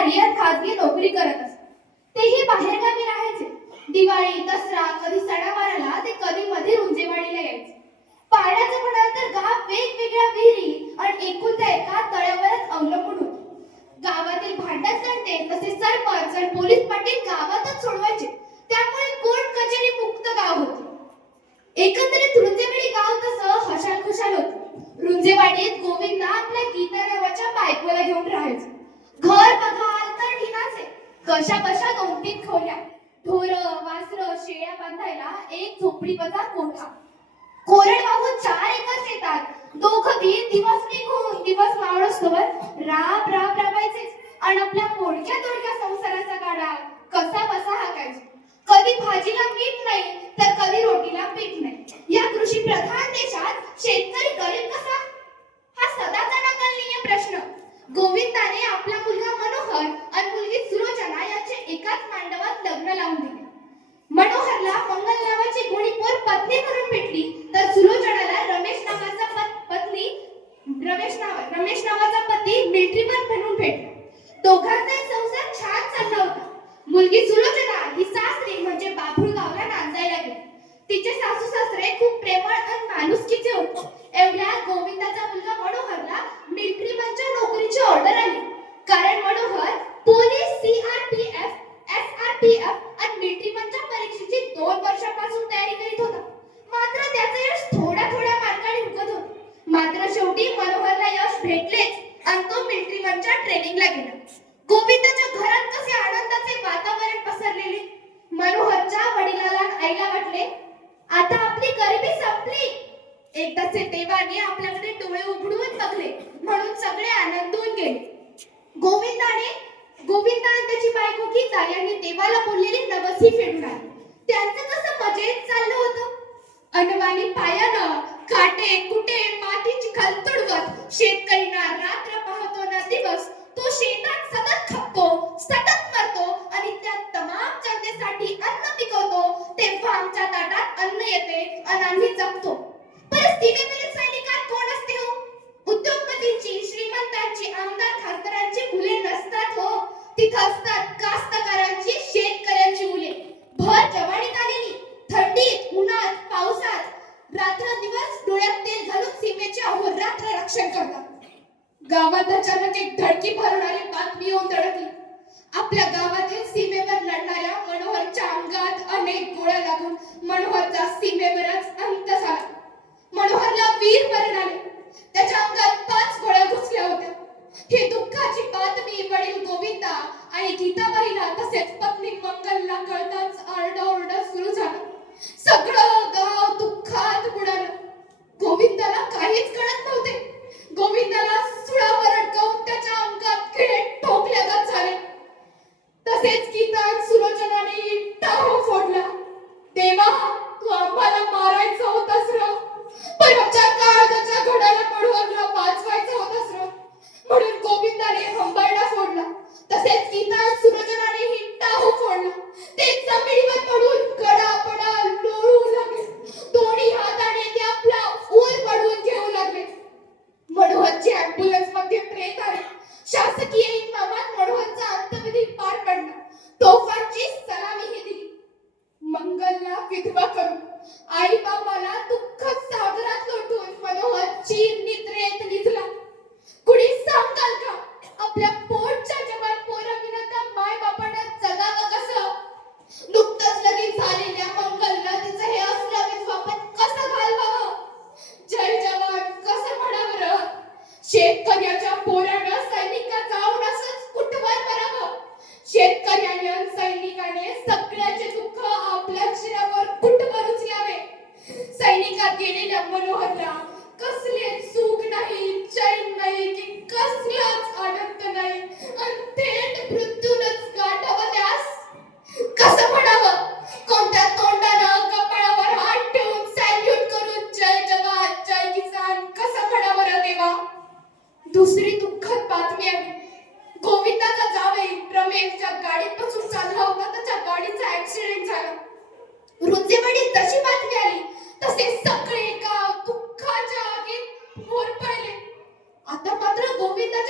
सरकारी खाजगी नोकरी करत असत. तेही बाहेरगावी राहायचे. दिवाळी दसरा कधी सणावाराला ते कधी मध्ये रुंजेवाडीला यायचे. पाण्याचं म्हणाल तर गाव वेगवेगळ्या विहिरी आणि एकुलत्या एका तळ्यावरच अवलंबून होते. गावातील भांडण तंटे तसे सरपंच आणि पोलीस पाटील गावातच सोडवायचे. त्यामुळे कोर्ट कचेरी मुक्त गाव होते. एकंदरीत रुंजेवाडी गाव तसं हशाल खुशाल होतं. रुंजेवाडीत गोविंदा आपल्या गीता नावाच्या बायकोला घेऊन राहायचा. घर बघाल तर ढिनाचे. कशा बशा 2-3 खोल्या, ढोरं वासरं शेळ्या बांधायला एक झोपडीवजा कोठा. कोरडवाहू 4 एकर शेतात दोघं दिवस निघून दिवस मावळस्तोवर राब राबायचे आणि आपल्या मोडक्या तोडक्या संसाराचा गाडा कसा बसा हाकायचे. कधी भाजीला मीठ नाही तर कधी रोटीला पीठ नाही. या कृषी प्रधान देशात शेतकरी गरीब कसा, हा सदाचा नाकलनीय प्रश्न. गोविंदाने आपला मुलगा मनोहर आणि मुलगी सुलोचना यांचे एकाच मांडवात लग्न लावून दिले. मनोहरला मंगल नावाची गुणी पोर पत्नी म्हणून भेटली, तर सुलोचनाला रमेश नावाचा पती मिलिटरीमन म्हणून भेटला. दोघांचाही संसार छान चालला होता. मुलगी सुलोचना ही सासरी म्हणजे बाभुळगावला नांदायला गेली. तिचे सासू सासरे खूप प्रेमळ आणि माणुसकीचे होते. एवढ्या गोविंदाचा मुलगा मनोहरला मिलिटरीमनच्या नोकरीची ऑर्डर आली. कारण मनोहर पोलीस CRPF SRPF आणि मिलिटरीमनच्या परीक्षेची 2 वर्षापासून तयारी करीत होता. मात्र त्याचे यश थोड्या मार्गाने हुकत होते. मात्र शेवटी मनोहरला यश भेटलेच आणि तो मिलिटरीमनच्या ट्रेनिंगला गेला. गोविंदाच्या घरात कसे आनंदाचे वातावरण पसरलेले. मनोहरच्या वडिलाला आणि आईला वाटले आता आपली गरिबी संपली. एकदाचे देवाने आपल्याकडे डोळे उघडून बघले म्हणून सगळे आनंदून गेले. गोविंदा आणि त्याची बायको गीता यांनी देवाला बोललेली नवसी फेडून आली. त्यांचं कसं मजेत चाललं होतं. अनवाणी पायानं काटे कुटे मातीची खाल तुडवत शेतकरीना रात्र पाहतो ना दिवस. तो शेतात सतत खपतो, सतत मरतो आणि त्या तमाम जनतेसाठी अन्न पिकवतो. तेव्हा आमच्या ताटात अन्न येते आणि आम्ही जगतो. परिस्थितीतील सैनिकात कोण असते हो? उद्योगपतींची, श्रीमंतांची, आमदार खासदारांची मुले नसतात हो. तिथं असतात कास्तकारांची, शेतकऱ्यांची मुले. भर जवानीत आलेली, थंडीत, उन्हात, पावसात रात्रंदिवस डोळ्यात तेल घालून सीमेचे अहोरात्र रक्षण करतात. गावात अचानक एक धडकी भरणारी बातमी येऊन धडकली. आपल्या गावातील सीमेवर लढणाऱ्या मनोहरच्या अंगात अनेक गोळ्या लागून मनोहरचा सीमेवरच अंत झाला. मनोहरला वीर मरण आले. त्याच्या अंगात 5 गोळ्या घुसल्या होत्या. ही दुःखाची बातमी वडील गोविंदा आणि गीताबाईला तसेच पत्नी मंगलला कळताच आरडाओरडा सुरू झाला. सगळं गाव दुःखात बुडालं. गोविंदाला काहीच कळत नव्हते. गोविंदाला सुळावर अडकवून त्याच्या अंगात खिळे ठोकल्यागत झाले. तसेच गीता सुलोचनाने टाहो फोडला. देवा, तू आम्हाला मारायचा होतास र, पण आमच्या काळजाच्या घड्याला मनोहरला वाचवायचा होतास र. म्हणून गोविंदाने हंबरडा फोडला. तसेच गीता सुलोचनाने टाहो फोडला. ते जमिनीवर पडून कडा लोळू लागले. दोन्ही हाताने ते आपला ऊर पडवून घेऊ लागले. मनोहरची ॲम्ब्युलन्स मध्ये प्रेत आले. शासकीय इमामात मनोहरचा अंत्यविधी पार पडला. तोफांची सलामीही दिली. मंगलला विधवा करून आई बाबाला दुःख सागरात लोटून मनोहर निद्रेत निजला. कुणी सांगाल का आपल्या पोटच्या जवान पोराविना त्या माय बापांना जगावं कसं? नुकतंच लगीन झालेल्या मंगलला तिचं हे असलं विधवापण कसं घालवावं? जय जवान कसं म्हणावं र? शेतकऱ्याच्या पोरानं सैनिकाचा जाऊन असंच कुठवर करावं. शेतकऱ्याने आणि सैनिकाने सगळ्याचे दुःख आपल्या शिरावर कुठवर उचलावे. सैनिकात गेलेल्या मनोहरला कसले सुख नाही, चैन नाही की कसलाच आनंद नाही आणि थेट मृत्यूनच गाठावं त्यास. कसं म्हणावं? कोणत्या तोंडानं कपाळावर हात ठेवून सॅल्यूट करून जय जवान जय किसान कसं म्हणावं रे देवा? दुसरी दुःखद बातमी आली. गोविंदाचा जावई रमेश ज्या गाडीत बसून चालला होता त्याच्या गाडीचा ऍक्सिडेंट झाला. रुंजेवाडीत जशी बातमी आली तसे सगळे गाव दुःखाच्या आगीत होरपळले. आता मात्र गोविंदाच्या